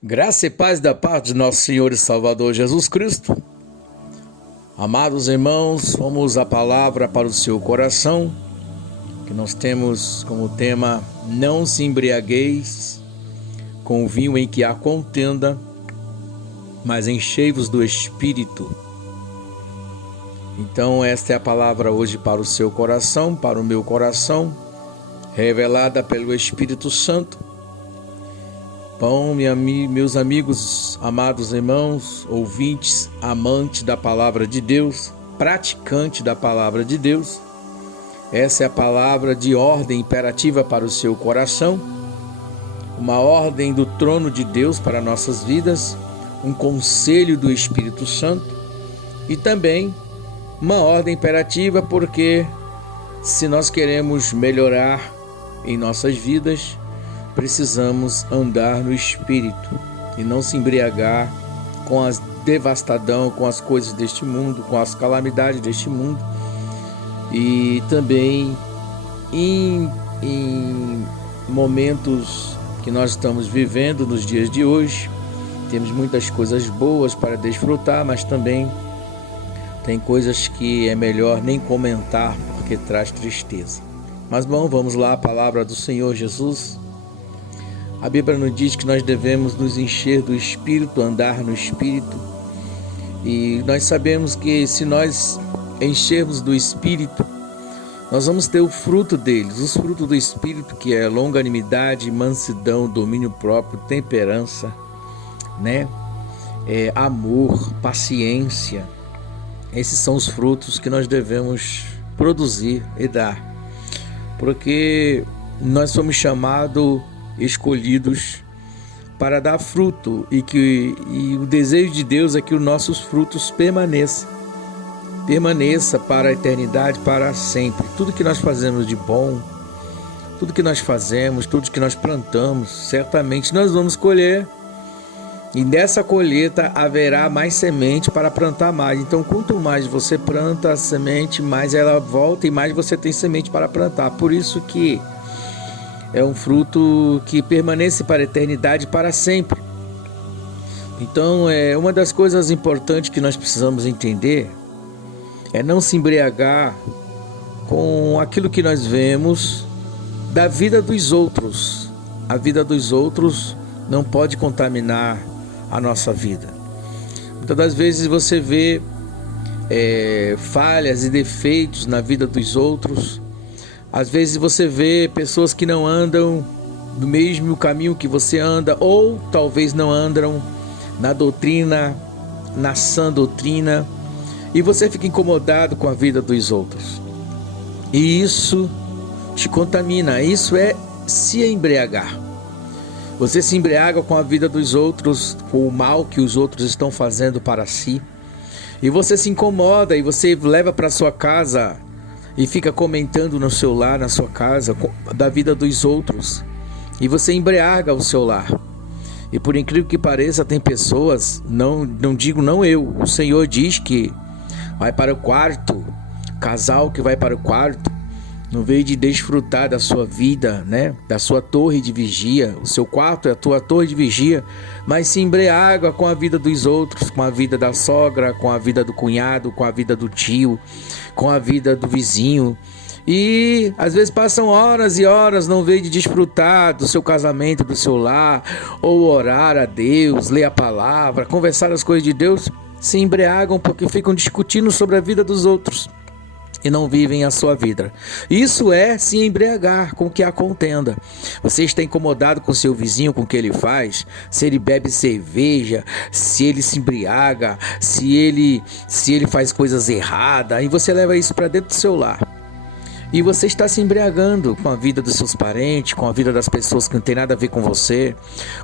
Graça e paz da parte de nosso Senhor e Salvador Jesus Cristo. Amados irmãos, vamos à palavra para o seu coração, que nós temos como tema: não se embriagueis com o vinho em que há contenda, mas enchei-vos do Espírito. Então esta é a palavra hoje para o seu coração, para o meu coração, revelada pelo Espírito Santo. Bom, meus amigos, amados irmãos, ouvintes, amantes da palavra de Deus, praticante da palavra de Deus, essa é a palavra de ordem imperativa para o seu coração, uma ordem do trono de Deus para nossas vidas, um conselho do Espírito Santo e também uma ordem imperativa porque se nós queremos melhorar em nossas vidas, precisamos andar no Espírito e não se embriagar com a devastidão, com as coisas deste mundo, com as calamidades deste mundo. E também em momentos que nós estamos vivendo nos dias de hoje, temos muitas coisas boas para desfrutar, mas também tem coisas que é melhor nem comentar porque traz tristeza. Mas bom, vamos lá, a palavra do Senhor Jesus. A Bíblia nos diz que nós devemos nos encher do Espírito, andar no Espírito. E nós sabemos que se nós enchermos do Espírito, nós vamos ter o fruto deles, os frutos do Espírito, que é longanimidade, mansidão, domínio próprio, temperança, amor, paciência. Esses são os frutos que nós devemos produzir e dar. Porque nós somos chamados, escolhidos para dar fruto e o desejo de Deus é que os nossos frutos permaneça para a eternidade, para sempre. Tudo que nós fazemos de bom, tudo que nós fazemos, tudo que nós plantamos, certamente nós vamos colher, e nessa colheita haverá mais semente para plantar mais. Então quanto mais você planta a semente, mais ela volta e mais você tem semente para plantar. Por isso que é um fruto que permanece para a eternidade, para sempre. Então, uma das coisas importantes que nós precisamos entender é não se embriagar com aquilo que nós vemos da vida dos outros. A vida dos outros não pode contaminar a nossa vida. Muitas das vezes você vê falhas e defeitos na vida dos outros. Às vezes você vê pessoas que não andam no mesmo caminho que você anda, ou talvez não andam na doutrina, na sã doutrina, e você fica incomodado com a vida dos outros. E isso te contamina, isso é se embriagar. Você se embriaga com a vida dos outros, com o mal que os outros estão fazendo para si, e você se incomoda e você leva para sua casa e fica comentando no seu lar, na sua casa, da vida dos outros. E você embriaga o seu lar. E por incrível que pareça, tem pessoas, não eu, o Senhor diz que vai para o quarto, casal que vai para o quarto, no vez de desfrutar da sua vida, da sua torre de vigia. O seu quarto é a tua torre de vigia, mas se embriaga com a vida dos outros, com a vida da sogra, com a vida do cunhado, com a vida do tio, com a vida do vizinho. E às vezes passam horas e horas, não veio de desfrutar do seu casamento, do seu lar, ou orar a Deus, ler a palavra, conversar as coisas de Deus. Se embriagam porque ficam discutindo sobre a vida dos outros e não vivem a sua vida. Isso é se embriagar com o que há contenda. Você está incomodado com seu vizinho, com o que ele faz, se ele bebe cerveja, se ele se embriaga, se ele faz coisas erradas, e você leva isso para dentro do seu lar. E você está se embriagando com a vida dos seus parentes, com a vida das pessoas que não tem nada a ver com você,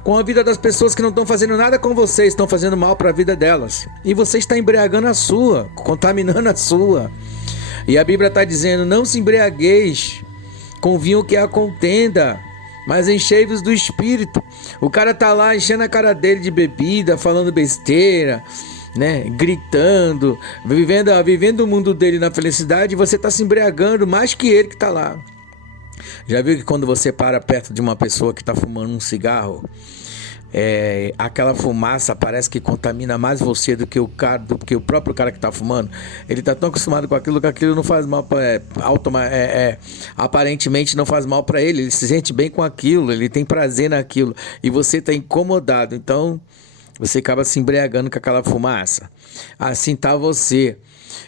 com a vida das pessoas que não estão fazendo nada com você, estão fazendo mal para a vida delas. E você está embriagando a sua, contaminando a sua. E a Bíblia está dizendo: não se embriagueis com vinho que há contenda, mas enchei-vos do Espírito. O cara está lá enchendo a cara dele de bebida, falando besteira, gritando, vivendo o mundo dele na felicidade, e você está se embriagando mais que ele que está lá. Já viu que quando você para perto de uma pessoa que está fumando um cigarro, aquela fumaça parece que contamina mais você do que o próprio cara que está fumando. Ele está tão acostumado com aquilo que aquilo não faz mal aparentemente não faz mal para ele. Ele se sente bem com aquilo, ele tem prazer naquilo, e você está incomodado. Então você acaba se embriagando com aquela fumaça. Assim está você.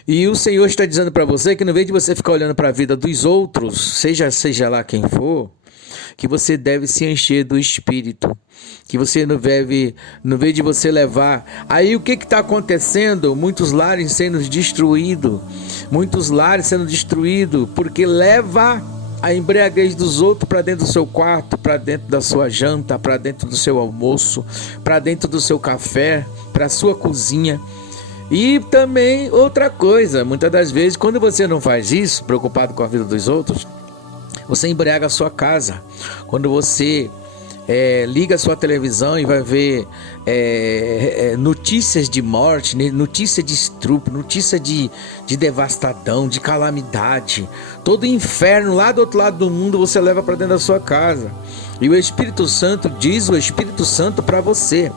E o Senhor está dizendo para você que, no vez de você ficar olhando para a vida dos outros, seja lá quem for, que você deve se encher do Espírito, que você não deve, no vez de você levar. Aí o que está acontecendo? Muitos lares sendo destruídos, porque leva a embriaguez dos outros para dentro do seu quarto, para dentro da sua janta, para dentro do seu almoço, para dentro do seu café, para a sua cozinha. E também outra coisa, muitas das vezes, quando você não faz isso, preocupado com a vida dos outros, você embriaga a sua casa. Quando você liga a sua televisão e vai ver notícias de morte, notícia de estupro, notícia de devastadão, de calamidade, todo inferno lá do outro lado do mundo você leva para dentro da sua casa. E o Espírito Santo diz, o Espírito Santo para você: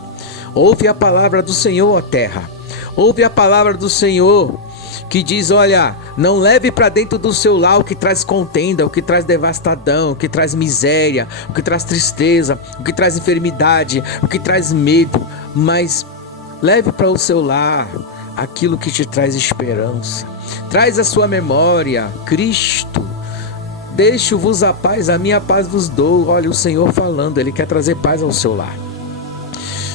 ouve a palavra do Senhor, ó terra. Ouve a palavra do Senhor, que diz: olha, não leve para dentro do seu lar o que traz contenda, o que traz devastadão, o que traz miséria, o que traz tristeza, o que traz enfermidade, o que traz medo, mas leve para o seu lar aquilo que te traz esperança. Traz a sua memória Cristo. Deixo-vos a paz, a minha paz vos dou. Olha o Senhor falando, Ele quer trazer paz ao seu lar.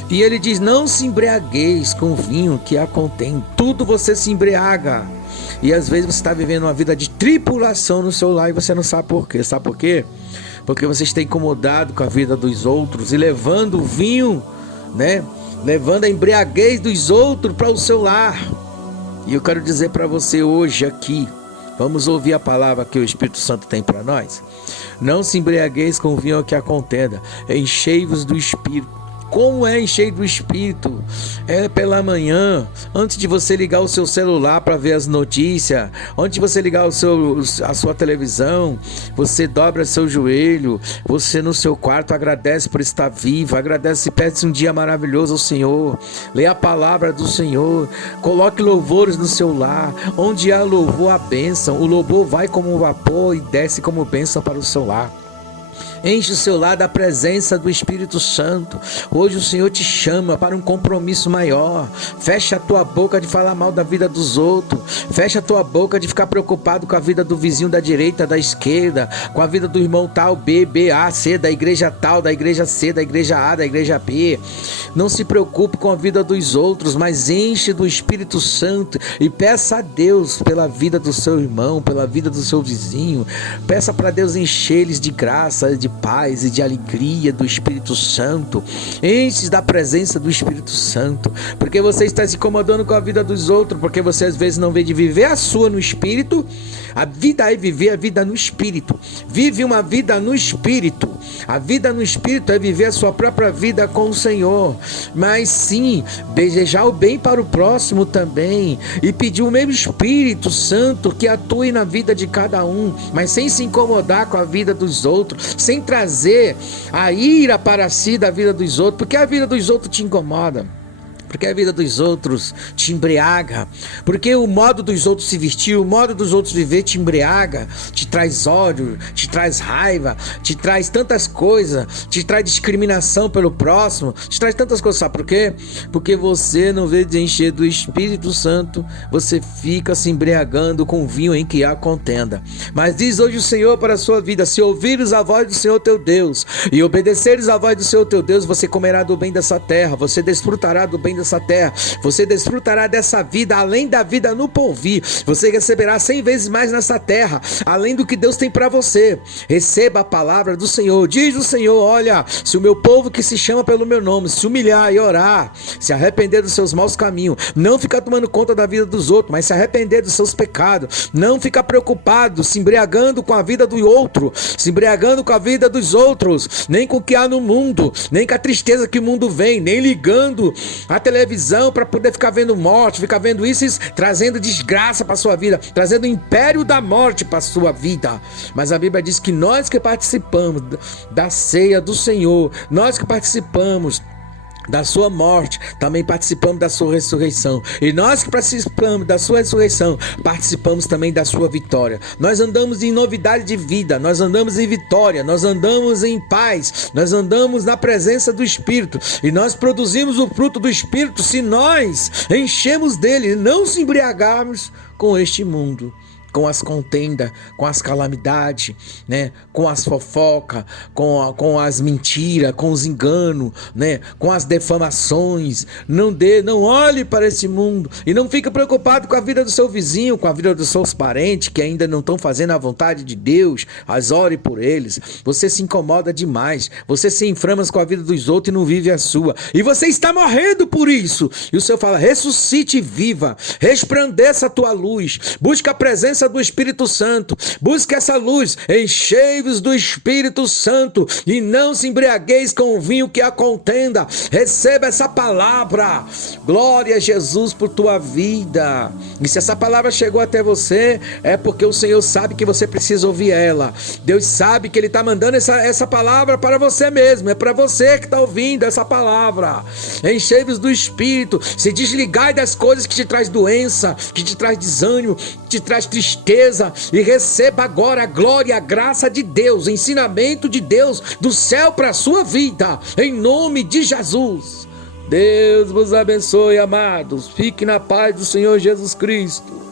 E ele diz: não se embriagueis com o vinho que a contém. Tudo você se embriaga. E às vezes você está vivendo uma vida de tribulação no seu lar e você não sabe por quê. Sabe por quê? Porque você está incomodado com a vida dos outros e levando o vinho, levando a embriaguez dos outros para o seu lar. E eu quero dizer para você hoje aqui, vamos ouvir a palavra que o Espírito Santo tem para nós. Não se embriagueis com o vinho que a contenda. Enchei-vos do Espírito. Como é encher do Espírito? É pela manhã, antes de você ligar o seu celular para ver as notícias, antes de você ligar a sua televisão, você dobra seu joelho, você no seu quarto agradece por estar vivo, agradece e pede um dia maravilhoso ao Senhor, lê a palavra do Senhor, coloque louvores no seu lar. Onde há louvor, há bênção. O louvor vai como um vapor e desce como bênção para o seu lar. Enche o seu lar da presença do Espírito Santo. Hoje o Senhor te chama para um compromisso maior. Fecha a tua boca de falar mal da vida dos outros. Fecha a tua boca de ficar preocupado com a vida do vizinho da direita, da esquerda, com a vida do irmão tal, B, A, C, da igreja tal, da igreja C, da igreja A, da igreja B. Não se preocupe com a vida dos outros, mas enche do Espírito Santo e peça a Deus pela vida do seu irmão, pela vida do seu vizinho. Peça para Deus encher eles de graça, de paz e de alegria do Espírito Santo. Enche da presença do Espírito Santo, porque você está se incomodando com a vida dos outros, porque você às vezes não vê de viver a sua no Espírito. A vida é viver a vida no Espírito. Vive uma vida no Espírito. A vida no Espírito é viver a sua própria vida com o Senhor, mas sim, desejar o bem para o próximo também, e pedir o mesmo Espírito Santo que atue na vida de cada um, mas sem se incomodar com a vida dos outros, sem trazer a ira para si da vida dos outros, porque a vida dos outros te incomoda. Porque a vida dos outros te embriaga, porque o modo dos outros se vestir, o modo dos outros viver te embriaga, te traz ódio, te traz raiva, te traz tantas coisas, te traz discriminação pelo próximo, te traz tantas coisas. Sabe por quê? Porque você não vê de encher do Espírito Santo, você fica se embriagando com o vinho em que há contenda. Mas diz hoje o Senhor para a sua vida: se ouvires a voz do Senhor teu Deus e obedeceres a voz do Senhor teu Deus, você comerá do bem dessa terra, você desfrutará do bem dessa terra, você desfrutará dessa vida, além da vida no porvir. Você receberá 100 vezes mais nessa terra, além do que Deus tem para você. Receba a palavra do Senhor. Diz o Senhor: olha, se o meu povo que se chama pelo meu nome se humilhar e orar, se arrepender dos seus maus caminhos, não ficar tomando conta da vida dos outros, mas se arrepender dos seus pecados, não ficar preocupado, se embriagando com a vida do outro, se embriagando com a vida dos outros, nem com o que há no mundo, nem com a tristeza que o mundo vem, nem ligando a televisão para poder ficar vendo morte, ficar vendo isso, trazendo desgraça para sua vida, trazendo o império da morte para sua vida. Mas a Bíblia diz que nós que participamos da ceia do Senhor, nós que participamos da sua morte, também participamos da sua ressurreição. E nós que participamos da sua ressurreição, participamos também da sua vitória. Nós andamos em novidade de vida, nós andamos em vitória, nós andamos em paz, nós andamos na presença do Espírito. E nós produzimos o fruto do Espírito se nós enchemos dele e não se embriagarmos com este mundo, com as contendas, com as calamidades, né? Com as fofocas, com as mentiras, com os enganos, né? Com as defamações. Não olhe para esse mundo e não fique preocupado com a vida do seu vizinho, com a vida dos seus parentes que ainda não estão fazendo a vontade de Deus. Mas ore por eles. Você se incomoda demais, você se inflama com a vida dos outros e não vive a sua. E você está morrendo por isso. E o Senhor fala: ressuscite e viva, resplandeça a tua luz, busca a presença do Espírito Santo, busque essa luz, enchei-vos do Espírito Santo e não se embriagueis com o vinho que a contenda. Receba essa palavra. Glória a Jesus por tua vida. E se essa palavra chegou até você, é porque o Senhor sabe que você precisa ouvir ela. Deus sabe que Ele está mandando essa palavra para você mesmo. É para você que está ouvindo essa palavra. Enchei-vos do Espírito, se desligai das coisas que te traz doença, que te traz desânimo, que te traz tristeza, e receba agora a glória, a graça de Deus, o ensinamento de Deus do céu para a sua vida, em nome de Jesus. Deus vos abençoe, amados. Fique na paz do Senhor Jesus Cristo.